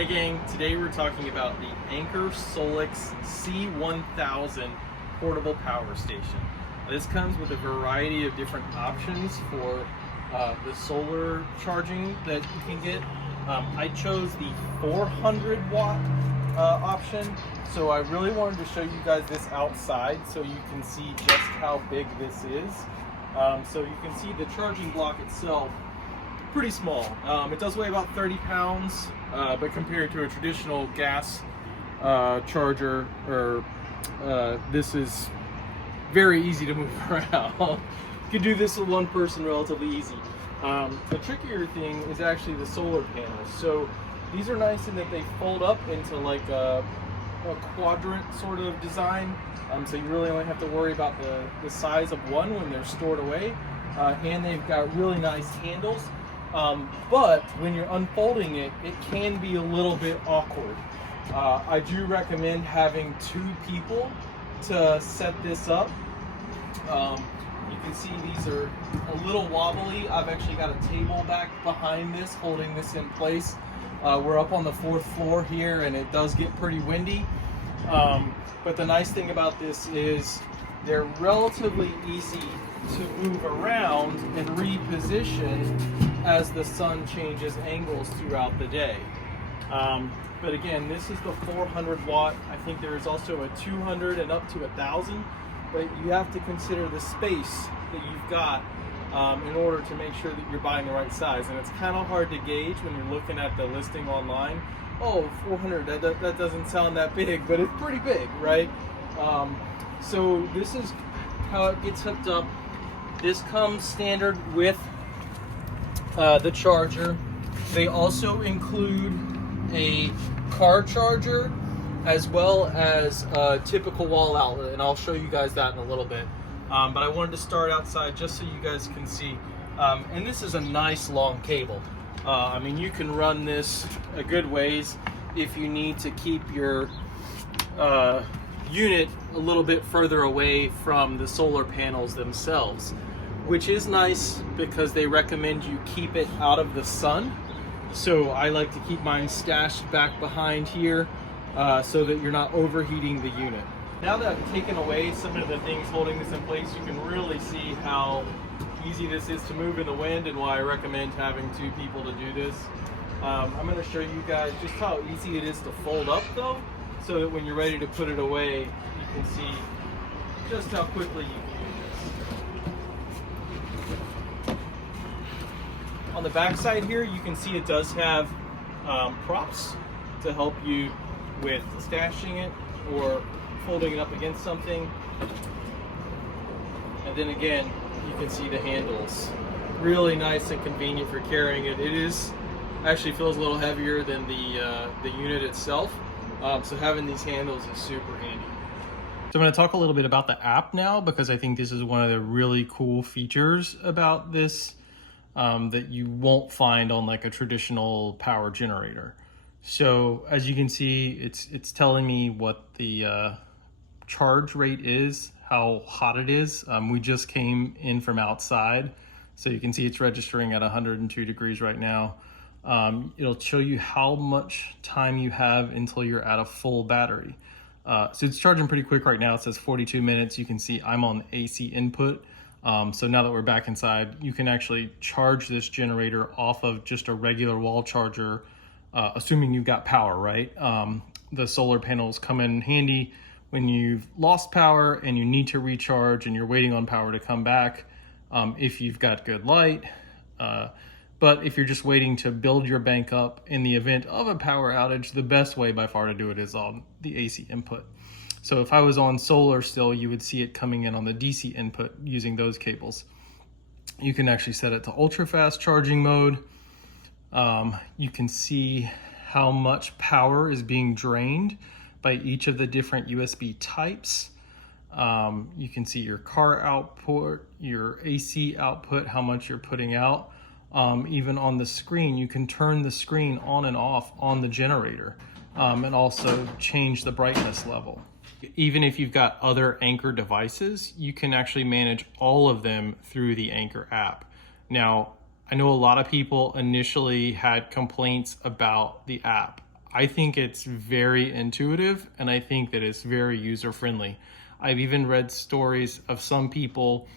Hey gang, today we're talking about the Anker SOLIX C1000 portable power station. This comes with a variety of different options for the solar charging that you can get. I chose the 400 watt option, so I really wanted to show you guys this outside so you can see just how big this is. So you can see the charging block itself, pretty small. It does weigh about 30 pounds, but compared to a traditional gas charger, this is very easy to move around. You can do this with one person relatively easy. The trickier thing is actually the solar panels. So these are nice in that they fold up into like a quadrant sort of design. So you really only have to worry about the size of one when they're stored away. And they've got really nice handles. But when you're unfolding it, it can be a little bit awkward. I do recommend having two people to set this up. You can see these are a little wobbly. I've actually got a table back behind this holding this in place. We're up on the 4th floor here and it does get pretty windy. But the nice thing about this is they're relatively easy to move around and reposition as the sun changes angles throughout the day. But again, this is the 400 watt. I think there is also a 200 and up to 1,000, but you have to consider the space that you've got in order to make sure that you're buying the right size. And it's kind of hard to gauge when you're looking at the listing online. Oh, 400, that doesn't sound that big, but it's pretty big, right? So this is how it gets hooked up. This comes standard with the charger. They also include a car charger as well as a typical wall outlet, and I'll show you guys that in a little bit. But I wanted to start outside just so you guys can see. And this is a nice long cable. I mean, you can run this a good ways if you need to keep your unit a little bit further away from the solar panels themselves, which is nice because they recommend you keep it out of the sun. So I like to keep mine stashed back behind here so that you're not overheating the unit. Now that I've taken away some of the things holding this in place, you can really see how easy this is to move in the wind and why I recommend having two people to do this. I'm going to show you guys just how easy it is to fold up though, so that when you're ready to put it away, you can see just how quickly you can do this. On the back side here, you can see it does have props to help you with stashing it or folding it up against something. And then again, you can see the handles. Really nice and convenient for carrying it. It is actually feels a little heavier than the unit itself. So having these handles is super handy. So I'm going to talk a little bit about the app now, because I think this is one of the really cool features about this that you won't find on like a traditional power generator. So as you can see, it's telling me what the charge rate is, how hot it is. We just came in from outside, so you can see it's registering at 102 degrees right now. It'll show you how much time you have until you're at a full battery. So it's charging pretty quick right now. It says 42 minutes. You can see I'm on AC input. So now that we're back inside, you can actually charge this generator off of just a regular wall charger, assuming you've got power, right? The solar panels come in handy when you've lost power and you need to recharge and you're waiting on power to come back, if you've got good light. But if you're just waiting to build your bank up in the event of a power outage, the best way by far to do it is on the AC input. So if I was on solar still, you would see it coming in on the DC input using those cables. You can actually set it to ultra fast charging mode. You can see how much power is being drained by each of the different USB types. You can see your car output, your AC output, how much you're putting out. Even on the screen, you can turn the screen on and off on the generator, and also change the brightness level. Even if you've got other Anker devices, you can actually manage all of them through the Anker app. Now, I know a lot of people initially had complaints about the app. I think it's very intuitive, and I think that it's very user-friendly. I've even read stories of some people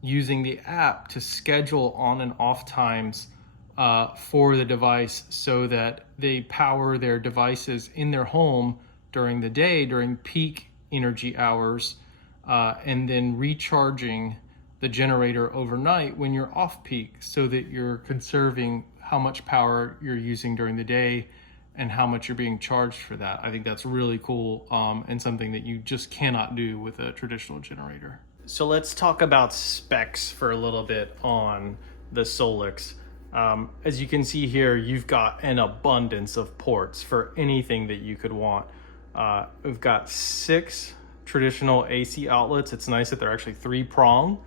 using the app to schedule on and off times for the device so that they power their devices in their home during the day, during peak energy hours, and then recharging the generator overnight when you're off peak, so that you're conserving how much power you're using during the day and how much you're being charged for that. I think that's really cool, and something that you just cannot do with a traditional generator. So let's talk about specs for a little bit on the SOLIX. As you can see here, you've got an abundance of ports for anything that you could want. We've got 6 traditional AC outlets. It's nice that they're actually 3-prong.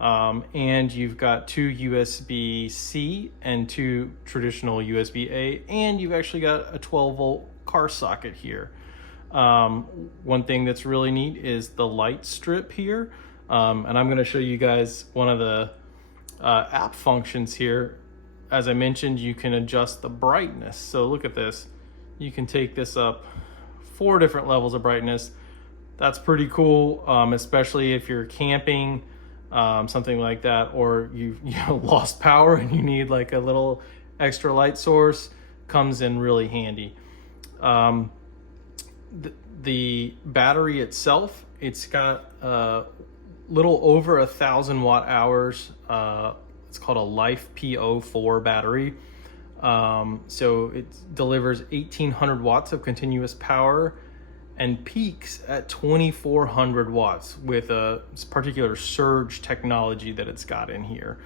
And you've got 2 USB-C and 2 traditional USB-A, and you've actually got a 12-volt car socket here. One thing that's really neat is the light strip here. And I'm going to show you guys one of the app functions here. As I mentioned, you can adjust the brightness. So look at this. You can take this up 4 different levels of brightness. That's pretty cool, especially if you're camping, something like that, or you lost power and you need like a little extra light source. Comes in really handy. The battery itself, it's got a little over 1,000 watt hours. It's called a Life PO4 battery. So it delivers 1,800 watts of continuous power and peaks at 2,400 watts with a particular surge technology that it's got in here.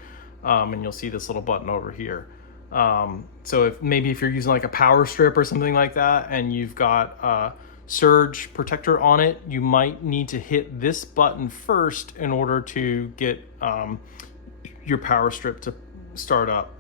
And you'll see this little button over here. So if you're using like a power strip or something like that, and you've got a surge protector on it, you might need to hit this button first in order to get your power strip to start up.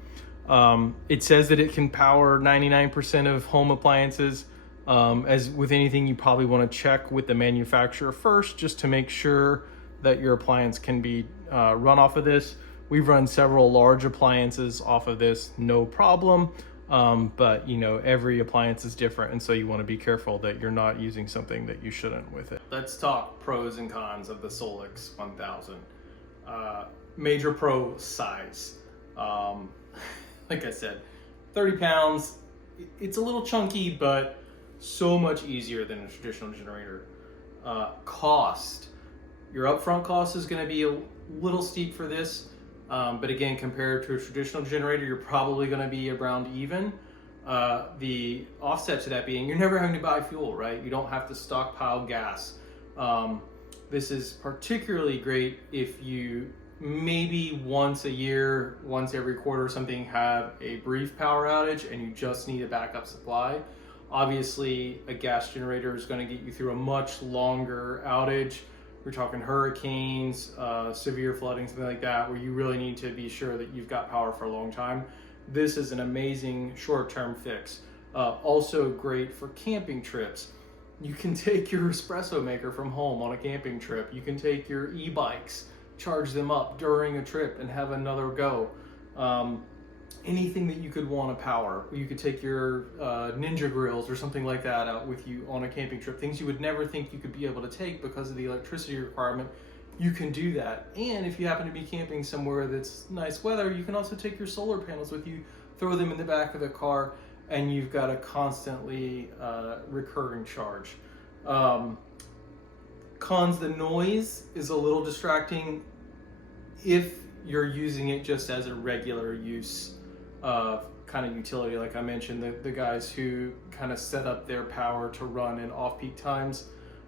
It says that it can power 99% of home appliances. As with anything, you probably want to check with the manufacturer first, just to make sure that your appliance can be run off of this. We've run several large appliances off of this, no problem. But every appliance is different, and so you want to be careful that you're not using something that you shouldn't with it. Let's talk pros and cons of the SOLIX 1000. Major pro, size. Like I said, 30 pounds. It's a little chunky, but so much easier than a traditional generator. Cost. Your upfront cost is going to be a little steep for this, but again, compared to a traditional generator, you're probably going to be around even. The offset to that being, you're never having to buy fuel, right? You don't have to stockpile gas. This is particularly great if you maybe once a year, once every quarter or something, have a brief power outage and you just need a backup supply. Obviously, a gas generator is going to get you through a much longer outage. We're talking hurricanes, severe flooding, something like that, where you really need to be sure that you've got power for a long time. This is an amazing short-term fix. Also great for camping trips. You can take your espresso maker from home on a camping trip. You can take your e-bikes, charge them up during a trip and have another go. Anything that you could want to power. You could take your Ninja grills or something like that out with you on a camping trip. Things you would never think you could be able to take because of the electricity requirement. You can do that. And if you happen to be camping somewhere that's nice weather, you can also take your solar panels with you, throw them in the back of the car, and you've got a constantly recurring charge. Cons, the noise is a little distracting if you're using it just as a regular use kind of utility. Like I mentioned, the guys who kind of set up their power to run in off-peak times.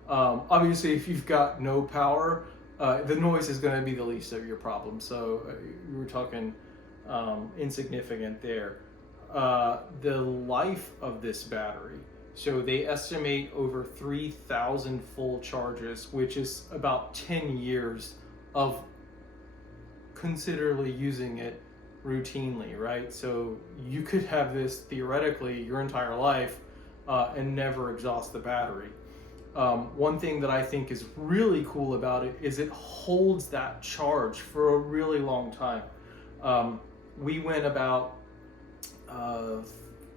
Obviously, if you've got no power, the noise is going to be the least of your problem. So we're talking insignificant there. The life of this battery. So they estimate over 3,000 full charges, which is about 10 years of considerably using it routinely, right? So you could have this theoretically your entire life and never exhaust the battery. One thing that I think is really cool about it is it holds that charge for a really long time. We went about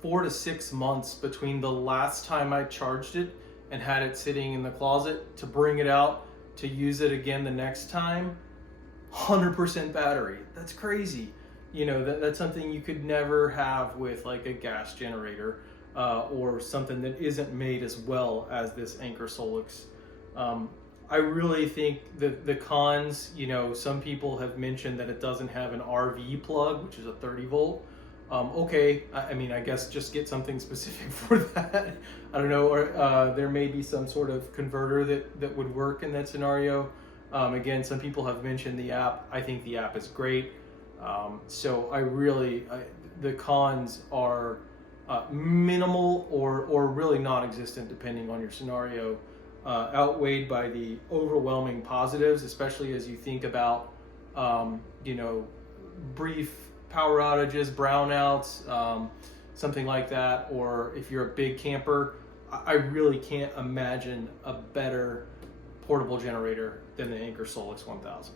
4 to 6 months between the last time I charged it and had it sitting in the closet to bring it out to use it again the next time. 100% battery. That's crazy. You know, that's something you could never have with like a gas generator or something that isn't made as well as this Anker SOLIX. I really think the cons, you know, some people have mentioned that it doesn't have an RV plug, which is a 30 volt. Okay, I mean, I guess just get something specific for that. I don't know, or there may be some sort of converter that would work in that scenario. Again, some people have mentioned the app. I think the app is great. So the cons are minimal or really non-existent depending on your scenario, outweighed by the overwhelming positives, especially as you think about, you know, brief power outages, brownouts, something like that, or if you're a big camper. I really can't imagine a better portable generator than the Anker SOLIX 1000.